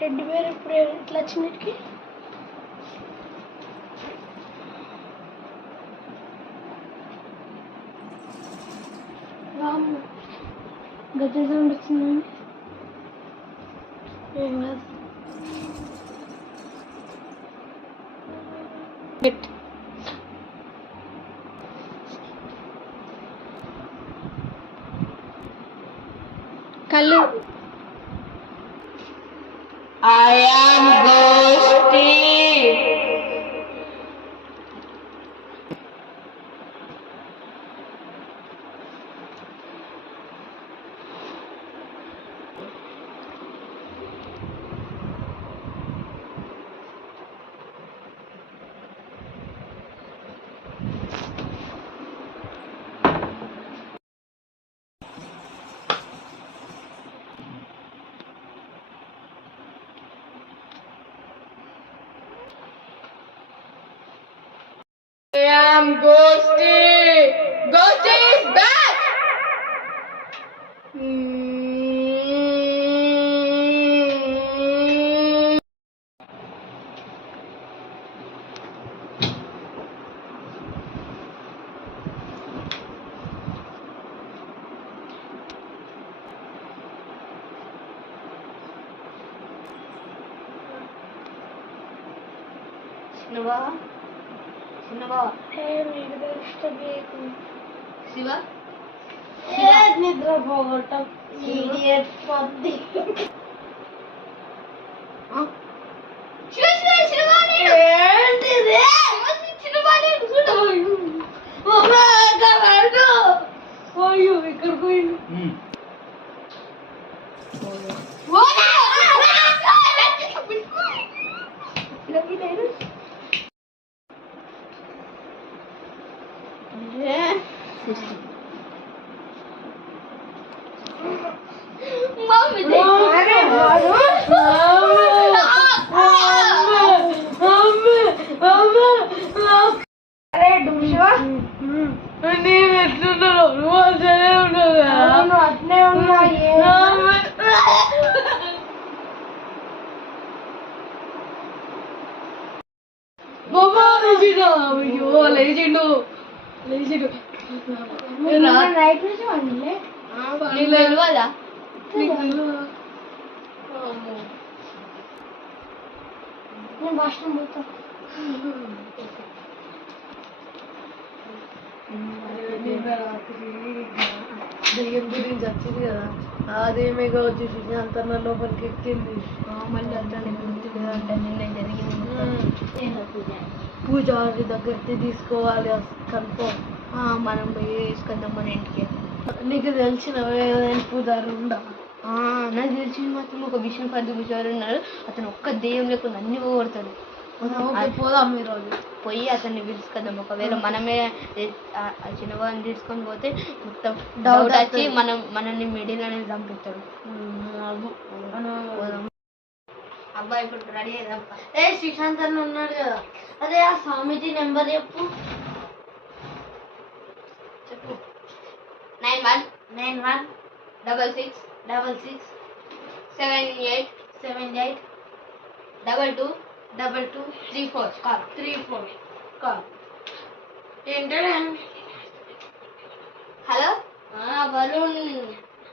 Teddy bear ఇప్పుడు ఎట్లా వచ్చిందికి గజ సౌండ్ వచ్చిందండి. ఏం కాదు. కళ్ళు I am Ghosty. I am Ghosty. Ghosty is back. Shiva నిద్ర పోగొట్టం ఇడియట్ పద్ది అయ్యో ఇక్కడ పోయింది. నేను ఎట్లున్నాను నువ్వు అట్లనే ఉన్నావు. అట్నే ఉన్నాయి. లేచిండు నైట్ నుంచి వండిలే తెలియదా నేను వాష్రూమ్ పోతా. దెయ్యం గురించి వచ్చింది కదా, అదేమేగా వచ్చి సుశాంతన్న లోపలికి ఎక్కింది. మళ్ళీ అట్లనే గుర్తులేదంటే నిన్న జరిగింది. పూజారి దగ్గరికి తీసుకోవాలి కన్ఫర్మ్. మనం పోయి వేసుకుందాం మన ఇంటికి. నీకు తెలిసిన పూజారి ఉండా? నాకు తెలిసిన మాత్రం ఒక విష్ణు పద్దు పూజారి ఉన్నారు. అతను ఒక్క దెయ్యం లేకుండా అన్ని పోగొడతాడు. పోదాం మీరు పోయి అతన్ని పిలుచుకుందాం. ఒకవేళ మనమే చిన్నవాడిని తీసుకొని పోతే మొత్తం డౌట్ వచ్చి మనల్ని మిడిల్ అనేది చంపిస్తాడు. అబ్బాయి ఇప్పుడు రెడీ అయ్యాం. శ్రీశాంత్ అన్న ఉన్నాడు కదా, అదే ఆ స్వామీజీ నెంబర్ చెప్పు. 9166782234 కాల్. హలో వరుణ్,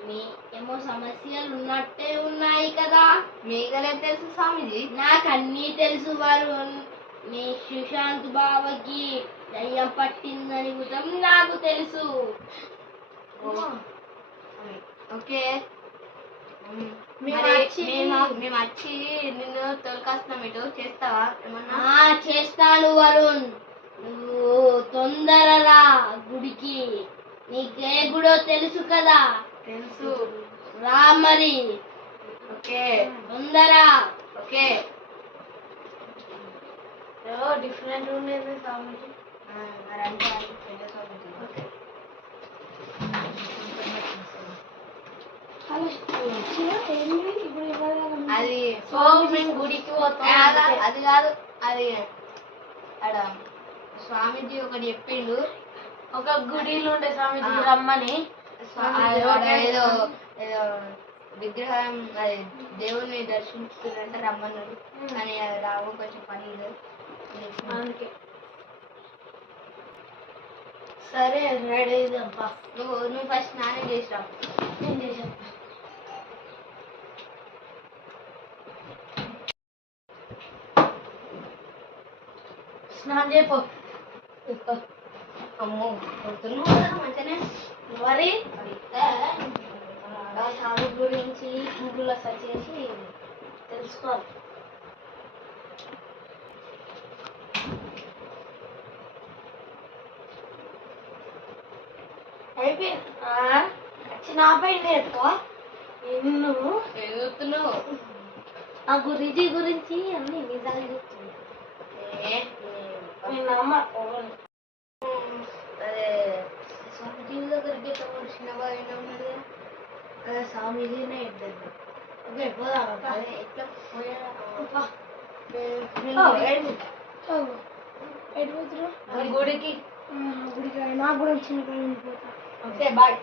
మీ ఏమో సమస్యలు ఉన్నట్టే ఉన్నాయి కదా. మీకనే తెలుసు స్వామిజీ? నాకు అన్నీ తెలుసు వరుణ్. మీ సుశాంత్ బావకి దయ్యం పట్టిందని కూడా నాకు తెలుసు. ఓకే, మేము వచ్చి నిన్ను తొలకాస్తున్నాం. ఇటు చేస్తావా ఏమన్నా? చేస్తాను వరుణ్, నువ్వు తొందరరా గుడికి. నీకే గుడో తెలుసు కదా. తెలుసు. రా మరి. ఓకే తొందర. ఓకే. డిఫరెంట్ ఉండేది స్వామిజీ. మరి అంటే పెద్ద స్వామిజీ. ఓకే. అది సో మేము గుడికి పోతాం అది కాదు, అది అక్కడ స్వామీజీ ఒకటి చెప్పిండు. ఒక గుడిలో ఉండే స్వామిజీ రమ్మని ఏదో ఏదో విగ్రహం అది దేవుని దర్శించుకున్నంటే రమ్మన్నాడు, కానీ అది రావు కొంచెం పని లేదు. అందుకే సరే రెడీ అయిదాంపా. నువ్వు ఫస్ట్ స్నానం చేసిరా. నేను చేసాను. స్నానం చేయపో. అమ్మో కొడుతున్నావు కదా మంచిగానే. మరి ఆ స్వామి గురించి గూగుల్లో సెర్చ్ చేసి తెలుసుకోవాలి. అయిపోయింది. వచ్చిన ఆపైంది ఎక్కువ నిన్ను చదువుతున్నావు. ఆ గురించి గురించి అన్ని నిజాలు చెప్తుంది. నేను నమ్మ అదే స్వామిజీ దగ్గరికి చిన్నగా ఉన్నాడు కదా. అదే స్వామీజీనే ఇద్దరు. ఓకే పోదాం. అదే ఎట్లా గుడికి నాకు కూడా చిన్న పోతా. Okay bye.